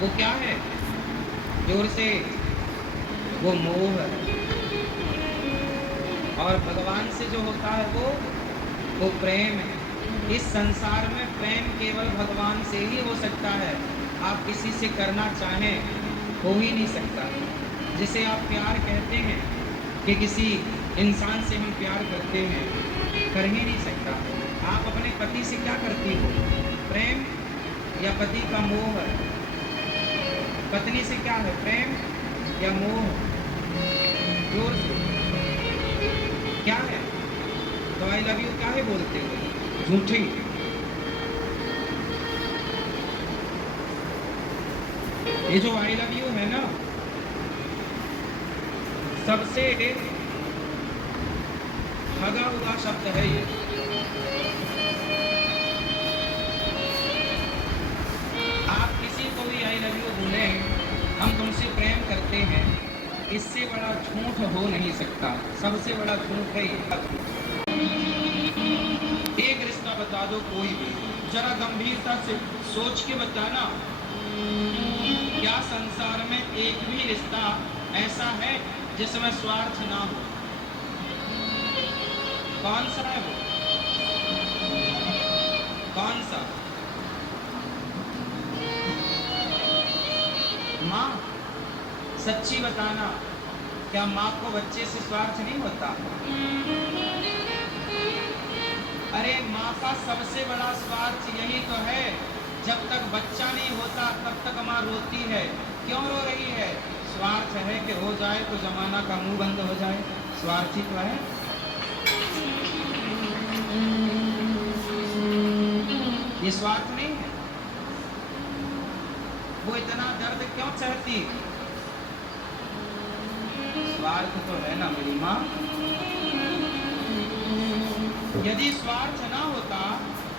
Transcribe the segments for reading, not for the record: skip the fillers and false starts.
वो क्या है? जोर से, वो मोह है। और भगवान से जो होता है वो प्रेम है। इस संसार में प्रेम केवल भगवान से ही हो सकता है। आप किसी से करना चाहें, हो ही नहीं सकता। जिसे आप प्यार कहते हैं कि किसी इंसान से हम प्यार करते हैं, कर ही नहीं सकता। आप अपने पति से क्या करती हो? प्रेम या पति का मोह है? पत्नी से क्या है? प्रेम या मोह? जोर से, क्या है? तो आई लव यू क्या है बोलते हो? झूठी। ये जो आई लव यू है ना, सबसे ठगा हुआ शब्द है ये। आप किसी को भी आई लव यू बोले, हम तुमसे प्रेम करते हैं, इससे बड़ा झूठ हो नहीं सकता। सबसे बड़ा झूठ है ये। एक रिश्ता बता दो कोई भी, जरा गंभीरता से सोच के बताना, क्या संसार में एक भी रिश्ता ऐसा है जिसमें स्वार्थ ना हो? कौन सा है वो? कौन सा? माँ, सच्ची बताना, क्या माँ को बच्चे से स्वार्थ नहीं होता? अरे माँ का सबसे बड़ा स्वार्थ यही तो है, जब तक बच्चा नहीं होता तब तक माँ रोती है। क्यों रो रही है? स्वार्थ है कि हो जाए तो जमाना का मुंह बंद हो जाए। स्वार्थी तो है। ये स्वार्थ नहीं है। वो इतना दर्द क्यों सहती? स्वार्थ तो है ना मेरी माँ। यदि स्वार्थ ना होता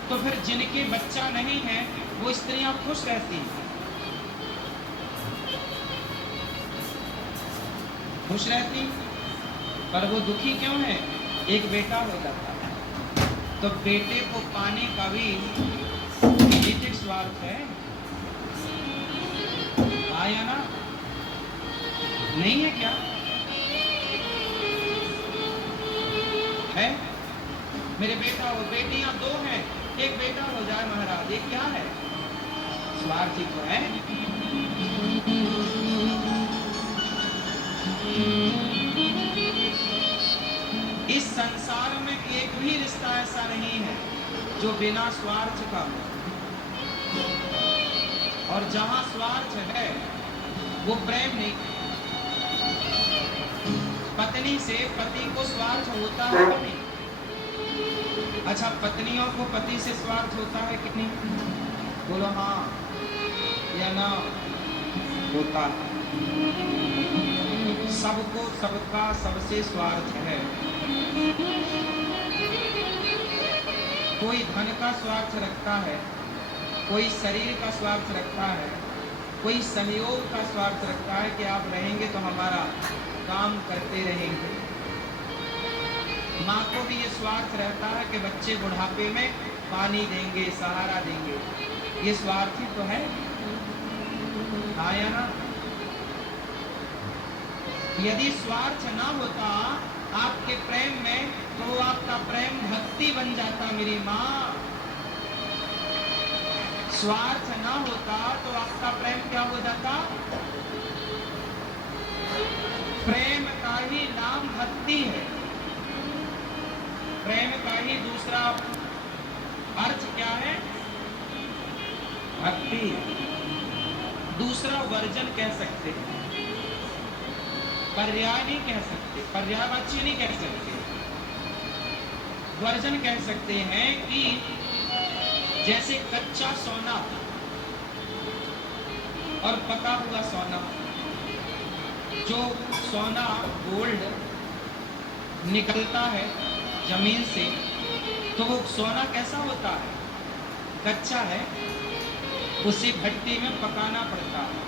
तो फिर जिनके बच्चा नहीं है वो स्त्रियां खुश रहती। खुश रहती, पर वो दुखी क्यों है? एक बेटा हो जाता है तो बेटे को पाने का भी नैतिक स्वार्थ है। आया ना? नहीं है क्या? है? मेरे बेटा हो, बेटियां दो हैं, एक बेटा हो जाए महाराज, ये क्या है? स्वार्थी तो है। इस संसार में एक भी रिश्ता ऐसा नहीं है जो बिना स्वार्थ का हो। और जहां स्वार्थ है वो प्रेम नहीं। पत्नी से पति को स्वार्थ होता है कि नहीं? अच्छा, पत्नियों को पति से स्वार्थ होता है कि नहीं? बोलो हाँ या ना। होता है। सबको सबका सबसे स्वार्थ है। कोई धन का स्वार्थ रखता है, कोई शरीर का स्वार्थ रखता है, कोई सहयोग का स्वार्थ रखता है कि आप रहेंगे तो हमारा काम करते रहेंगे। माँ को भी ये स्वार्थ रहता है कि बच्चे बुढ़ापे में पानी देंगे, सहारा देंगे। ये स्वार्थी तो है। आया ना? यदि स्वार्थ ना होता आपके प्रेम में तो आपका प्रेम भक्ति बन जाता मेरी माँ। स्वार्थ ना होता तो आपका प्रेम क्या हो जाता? प्रेम का ही नाम भक्ति है। प्रेम का ही दूसरा अर्थ क्या है? भक्ति। दूसरा वर्जन कह सकते हैं, पर्याय नहीं कह सकते, पर्यायवाची नहीं कह सकते। वर्जन कह सकते हैं कि जैसे कच्चा सोना और पका हुआ सोना, जो सोना गोल्ड निकलता है जमीन से तो वो सोना कैसा होता है? कच्चा है, उसे भट्टी में पकाना पड़ता है,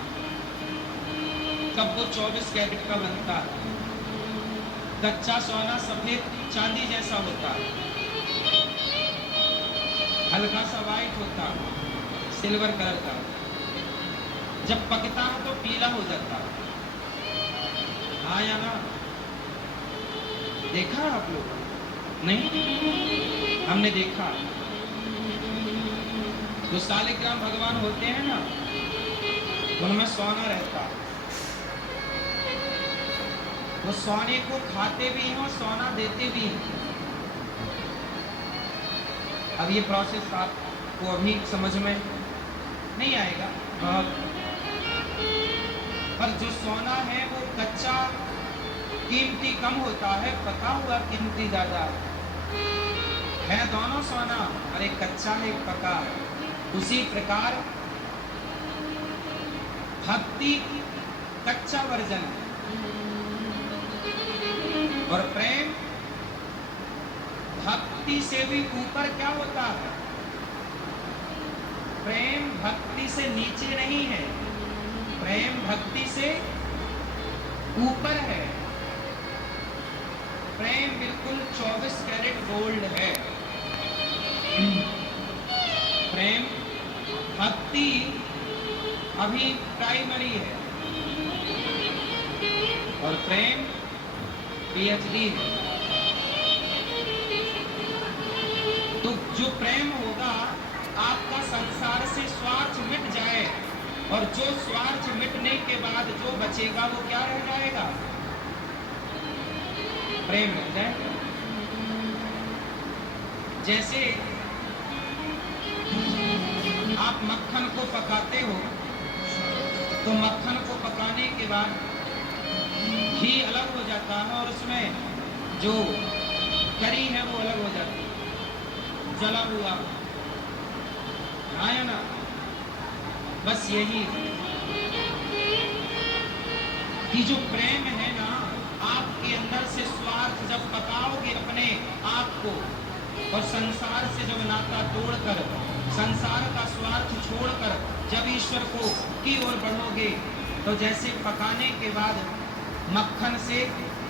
तब वो 24 कैरेट का बनता है। कच्चा सोना सफेद चांदी जैसा होता है, हल्का सा वाइट होता है, सिल्वर कलर का। जब पकता है तो पीला हो जाता है। हाँ या ना? देखा है आप लोग? नहीं, हमने देखा। जो शालिग्राम भगवान होते हैं ना, उनमें सोना रहता है। वो सोने को खाते भी हैं और सोना देते भी हैं। अब ये प्रोसेस आपको अभी समझ में नहीं आएगा, पर जो सोना है वो कच्चा कीमती कम होता है, पका हुआ कीमती ज्यादा है। दोनों सोना, और एक कच्चा है एक पका है। उसी प्रकार भक्ति कच्चा वर्जन है और प्रेम भक्ति से भी ऊपर क्या होता है? प्रेम भक्ति से नीचे नहीं है, प्रेम भक्ति से ऊपर है। प्रेम बिल्कुल 24 कैरेट गोल्ड है। प्रेम भक्ति अभी प्राइमरी है और प्रेम पीएचडी है। तो जो प्रेम होगा, आपका संसार से स्वार्थ मिट जाए, और जो स्वार्थ मिटने के बाद जो बचेगा वो क्या रह जाएगा? प्रेम रह जाएगा। जैसे आप मक्खन को पकाते हो, तो मक्खन को पकाने के बाद घी अलग हो जाता है और उसमें जो करी है वो अलग हो जाती है, जला हुआ। हाँ या ना? बस यही कि जो प्रेम है ना, आपके अंदर से स्वार्थ जब पकाओगे अपने आप को, और संसार से जब नाता तोड़कर, संसार का स्वार्थ छोड़कर जब ईश्वर को की ओर बढ़ोगे, तो जैसे पकाने के बाद मक्खन से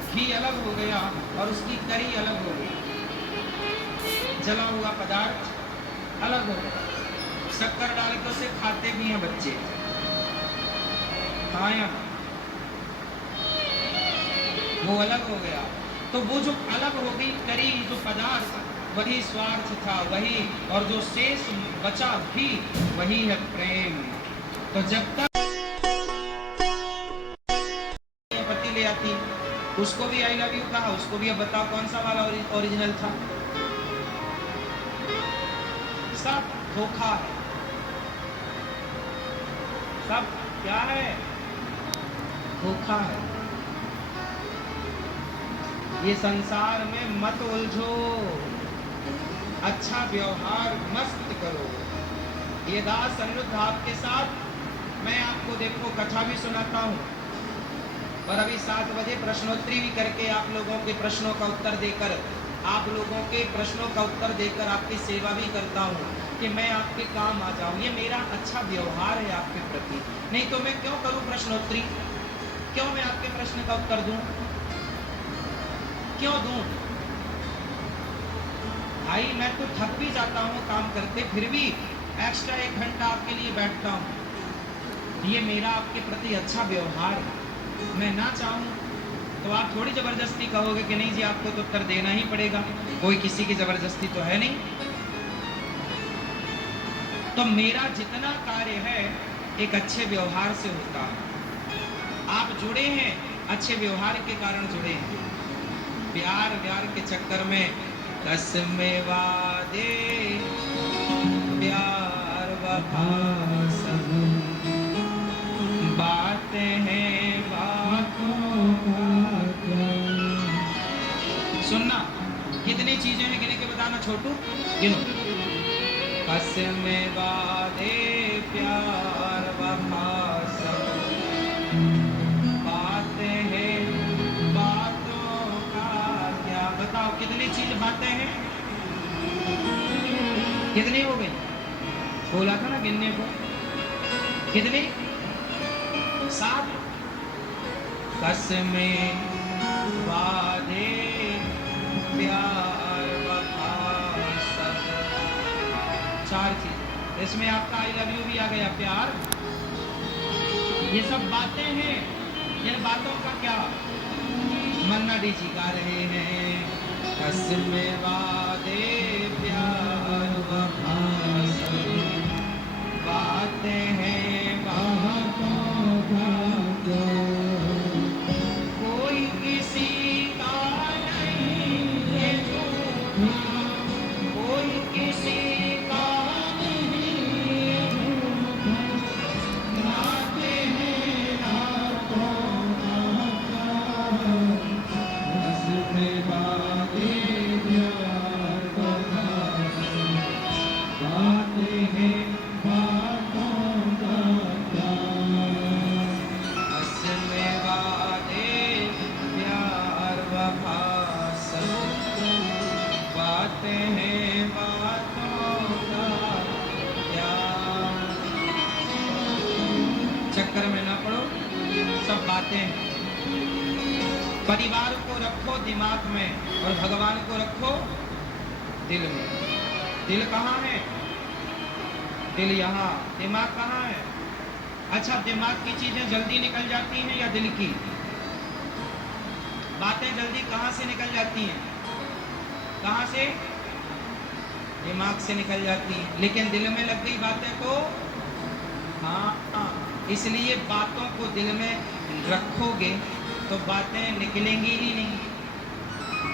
घी अलग हो गया और उसकी करी अलग हो गई, जला हुआ पदार्थ अलग हो गया। शक्कर डाल के उसे खाते भी हैं बच्चे। हाँ या? वो अलग हो गया। तो वो जो अलग हो गई करी, जो पदार्थ, वही स्वार्थ था, वही, और जो शेष बचा भी वही है प्रेम। तो जब तक पति ले आती, उसको भी आई लव यू कहा, उसको भी अब बताओ कौन सा वाला ओरिजिनल था? सब धोखा है, सब क्या है? धोखा है। ये संसार में मत उलझो, अच्छा व्यवहार मस्त करो। ये दास अनिरुद्ध आपके साथ, मैं आपको देखो कथा भी सुनाता हूँ, और अभी 7 बजे प्रश्नोत्तरी भी करके आप लोगों के प्रश्नों का उत्तर देकर, आप लोगों के प्रश्नों का उत्तर देकर आपकी सेवा भी करता हूँ कि मैं आपके काम आ जाऊँ। ये मेरा अच्छा व्यवहार है आपके प्रति। नहीं तो मैं क्यों करूँ प्रश्नोत्तरी? क्यों मैं आपके प्रश्न का उत्तर दूं? क्यों दूं? भाई मैं तो थक भी जाता हूँ काम करते, फिर भी एक्स्ट्रा 1 घंटा आपके लिए बैठता हूँ। ये मेरा आपके प्रति अच्छा व्यवहार है। मैं ना चाहूँ तो आप थोड़ी जबरदस्ती कहोगे कि नहीं जी आपको तो उत्तर देना ही पड़ेगा। कोई किसी की जबरदस्ती तो है नहीं। तो मेरा जितना कार्य है एक अच्छे व्यवहार से होता है। आप जुड़े हैं अच्छे व्यवहार के कारण जुड़े हैं। प्यार व्यार के चक्कर में कसमे वादे, प्यार वफा सब बातें हैं बातों का क्या। सुनना, कितनी चीजें हैं गिने के बताना छोटू, गिनो। कसमे वादे प्यार वफा सब बातें हैं बातों का क्या। बताओ कितनी चीज बातें हैं? कितनी हो गई? बोला था ना गिनने को। कितनी? 7। कसमे वादे प्यार वफा सब, 4 चीज। इसमें आपका आई लव यू भी आ गया, प्यार ये सब बातें हैं, इन बातों का क्या? मन्ना डी जी गा रहे हैं, कसमें वादे प्यार वफा सब बातें हैं बातों का क्या, कोई किसी का नहीं है झूठा, कोई किसी का नहीं है झूठा, बातें हैं रातों का क्या, कसमें वादे प्यार वफा बातें हैं बातों का क्या, कसमें वादे प्यार वफा सब बातें हैं बातों का क्या। चक्कर में ना पड़ो, सब बातें हैं। परिवार को रखो दिमाग में और भगवान को रखो दिल में। दिल कहाँ है? दिल यहाँ, दिमाग कहाँ है? अच्छा, दिमाग की चीजें जल्दी निकल जाती हैं या दिल की? बातें जल्दी कहाँ से निकल जाती हैं? कहाँ से? दिमाग से निकल जाती हैं। लेकिन दिल में लग गई बातें तो हाँ, इसलिए बातों को दिल में रखोगे तो बातें निकलेंगी ही नहीं।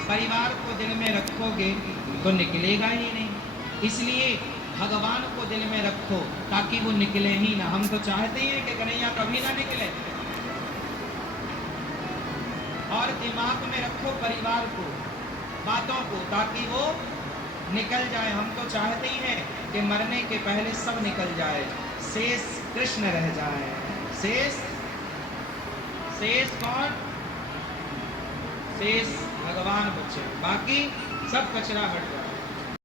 परिवार को दिल में रखोगे तो निकलेगा ही नहीं। इसलिए भगवान को दिल में रखो ताकि वो निकले ही ना। हम तो चाहते ही हैं कि कन्हैया कभी ना निकले। और दिमाग में रखो परिवार को, बातों को, ताकि वो निकल जाए। हम तो चाहते ही हैं कि मरने के पहले सब निकल जाए, शेष कृष्ण रह जाए। शेष कौन? शेष भगवान बचे, बाकी सब कचरा हट जाए।